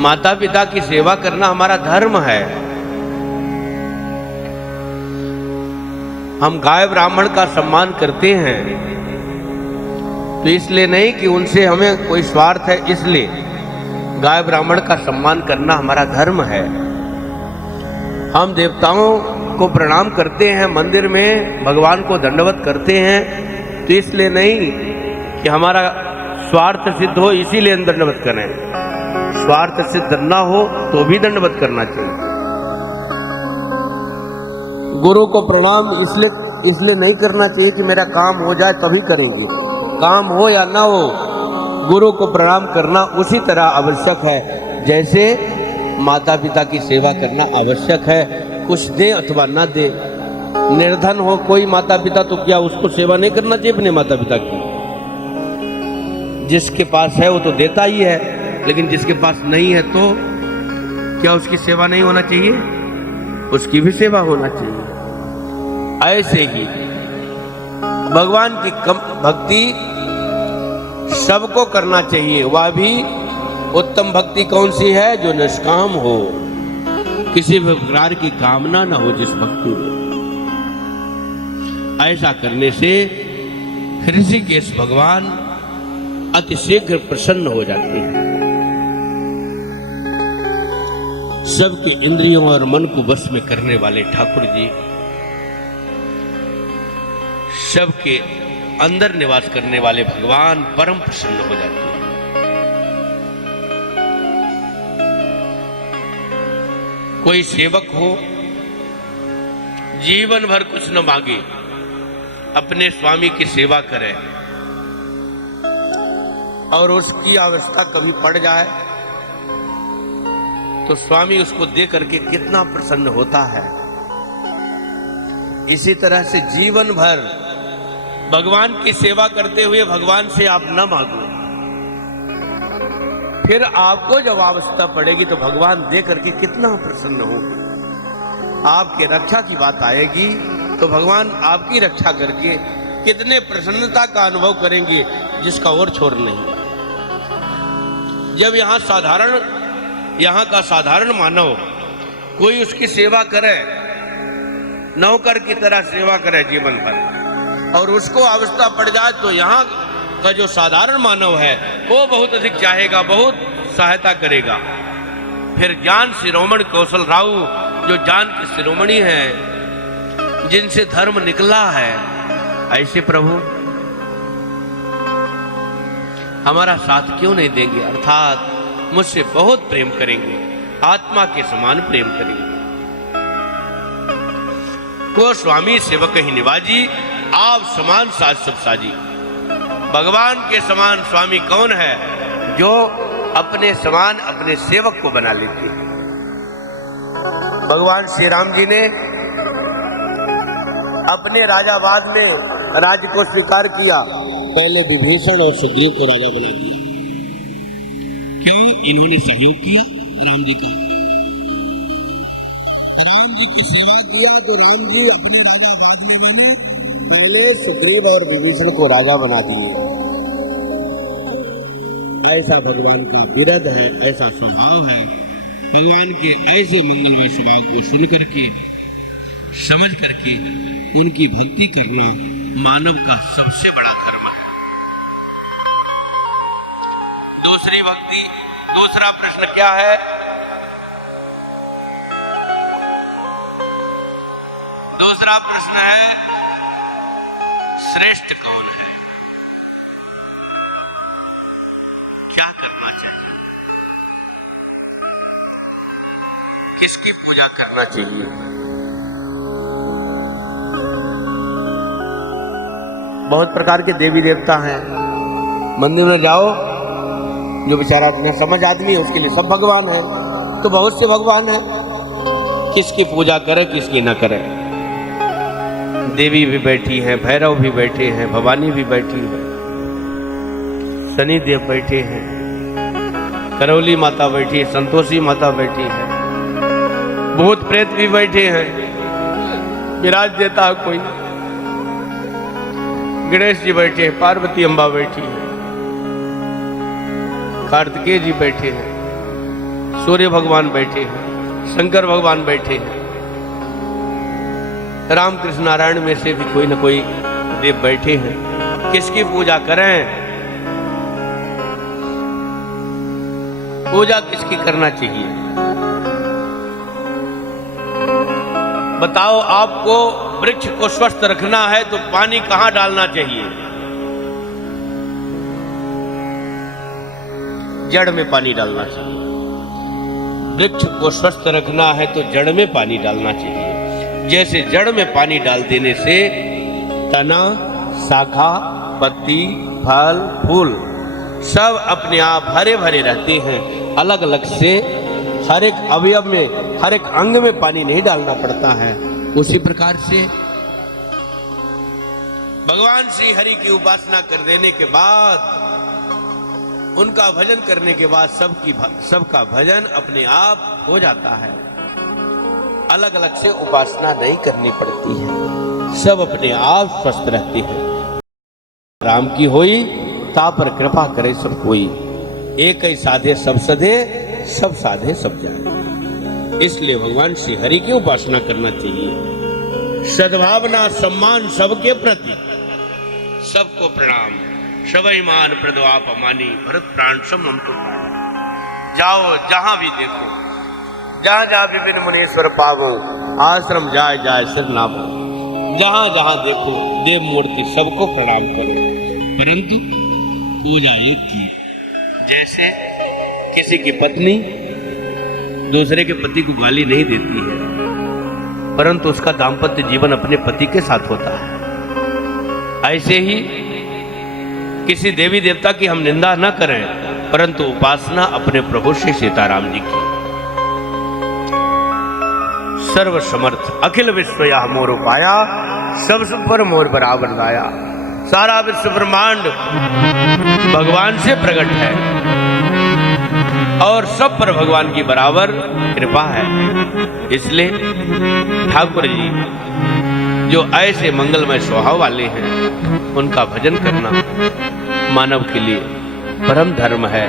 माता पिता की सेवा करना हमारा धर्म है। हम गाय ब्राह्मण का सम्मान करते हैं तो इसलिए नहीं कि उनसे हमें कोई स्वार्थ है, इसलिए गाय ब्राह्मण का सम्मान करना हमारा धर्म है। हम देवताओं को प्रणाम करते हैं, मंदिर में भगवान को दंडवत करते हैं तो इसलिए नहीं कि हमारा स्वार्थ सिद्ध हो इसीलिए दंडवत करें। स्वार्थ सिद्ध न हो तो भी दंडवत करना चाहिए। गुरु को प्रणाम इसलिए नहीं करना चाहिए कि मेरा काम हो जाए तभी करेंगे, काम हो या ना हो गुरु को प्रणाम करना उसी तरह आवश्यक है जैसे माता पिता की सेवा करना आवश्यक है। कुछ दे अथवा ना दे, निर्धन हो कोई माता पिता तो क्या उसको सेवा नहीं करना चाहिए अपने माता पिता की? जिसके पास है वो तो देता ही है, लेकिन जिसके पास नहीं है तो क्या उसकी सेवा नहीं होना चाहिए? उसकी भी सेवा होना चाहिए। ऐसे ही भगवान की भक्ति सबको करना चाहिए। वह भी उत्तम भक्ति कौन सी है? जो निष्काम हो, किसी भी प्रकार की कामना ना हो जिस भक्ति में। ऐसा करने से ऋषिकेश भगवान अतिशीघ्र प्रसन्न हो जाते हैं। सबके इंद्रियों और मन को वश में करने वाले ठाकुर जी सबके अंदर निवास करने वाले भगवान परम प्रसन्न हो जाते हैं। कोई सेवक हो जीवन भर कुछ न मांगे, अपने स्वामी की सेवा करे और उसकी अवस्था कभी पड़ जाए तो स्वामी उसको दे करके कितना प्रसन्न होता है। इसी तरह से जीवन भर भगवान की सेवा करते हुए भगवान से आप न मांगो, फिर आपको जब अवस्था पड़ेगी तो भगवान दे करके कितना प्रसन्न होगा। आपके रक्षा की बात आएगी तो भगवान आपकी रक्षा करके कितने प्रसन्नता का अनुभव करेंगे जिसका और छोर नहीं। जब यहाँ का साधारण मानव कोई उसकी सेवा करे, नौकर की तरह सेवा करे जीवन भर, और उसको अवस्था पड़ जाए तो यहाँ का जो साधारण मानव है वो बहुत अधिक चाहेगा, बहुत सहायता करेगा। फिर ज्ञान शिरोमणि कौशल राव जो ज्ञान के शिरोमणि हैं, जिनसे धर्म निकला है, ऐसे प्रभु हमारा साथ क्यों नहीं देंगे? अर्थात मुझसे बहुत प्रेम करेंगे, आत्मा के समान प्रेम करेंगे। को स्वामी सेवक ही निवाजी, आप समान साज सब साजी। भगवान के समान स्वामी कौन है? जो अपने समान अपने सेवक को बना लेते हैं। भगवान श्री राम जी ने अपने राजावाद में राज्य को स्वीकार किया, पहले विभीषण और सुग्रीव को राजा बना दिया। क्यों? इन्होंने सहयोग किया राम जी का, राम जी की सेवा किया तो राम जी अपने राजावाद में पहले सुग्रीव और विभीषण को राजा बना दिए। ऐसा भगवान का विरध है, ऐसा स्वभाव है। भगवान के ऐसे मंगलमय स्वभाव को सुन करके समझ करके उनकी भक्ति करना मानव का सबसे बड़ा धर्म है। दूसरी भक्ति, दूसरा प्रश्न क्या है? दूसरा प्रश्न है श्रेष्ठ कौन है? क्या करना चाहिए? किसकी पूजा करना चाहिए? बहुत प्रकार के देवी देवता हैं। मंदिर में जाओ, जो बेचारा न समझ आदमी है उसके लिए सब भगवान है, तो बहुत से भगवान है। किसकी पूजा करे किसकी न करे? देवी भी बैठी है, भैरव भी बैठे हैं, भवानी भी बैठी है, शनिदेव बैठे हैं, करौली माता बैठी है, संतोषी माता बैठी है, भूत प्रेत भी बैठे हैं, विराज देता है कोई, गणेश जी बैठे हैं, पार्वती अम्बा बैठी है, कार्तिकेय जी बैठे हैं, सूर्य भगवान बैठे हैं, शंकर भगवान बैठे हैं, रामकृष्ण नारायण में से भी कोई न कोई देव बैठे हैं। किसकी पूजा करें? पूजा किसकी करना चाहिए? बताओ, आपको वृक्ष को स्वस्थ रखना है तो पानी कहां डालना चाहिए? जड़ में पानी डालना चाहिए। वृक्ष को स्वस्थ रखना है तो जड़ में पानी डालना चाहिए। जैसे जड़ में पानी डाल देने से तना, शाखा, पत्ती, फल, फूल सब अपने आप हरे भरे रहते हैं। अलग अलग से हर एक अवयव में, हर एक अंग में पानी नहीं डालना पड़ता है। उसी प्रकार से भगवान श्री हरि की उपासना कर देने के बाद, उनका भजन करने के बाद सबका भजन अपने आप हो जाता है। अलग अलग से उपासना नहीं करनी पड़ती है, सब अपने आप स्वस्थ रहते हैं। राम की होई तापर कृपा करे सब कोई, एक ही साधे सब सधे, सब साधे सब जाने। इसलिए भगवान श्री हरि की उपासना करना चाहिए। सद्भावना, सम्मान सबके प्रति, सबको प्रणाम। सबई मान प्रदवाप अमानी, भरत प्राण सम मम तो प्राण। जाओ जहां भी देखो, जहां जहां विभिन्न मुनीश्वर पावो, आश्रम जाय जाय सिर नामो। जहां जहां देखो देव मूर्ति, सबको प्रणाम करो, परंतु पूजा एक की। जैसे किसी की पत्नी दूसरे के पति को गाली नहीं देती है, परंतु उसका दाम्पत्य जीवन अपने पति के साथ होता है। ऐसे ही किसी देवी देवता की हम निंदा न करें, परंतु उपासना अपने प्रभु श्री सीताराम जी की। सर्व समर्थ अखिल विश्व यह मोर पाया, सब पर मोर बराबर लाया। सारा विश्व ब्रह्मांड भगवान से प्रकट है और सब पर भगवान की बराबर कृपा है। इसलिए ठाकुर जी जो ऐसे मंगलमय स्वभाव वाले हैं, उनका भजन करना मानव के लिए परम धर्म है।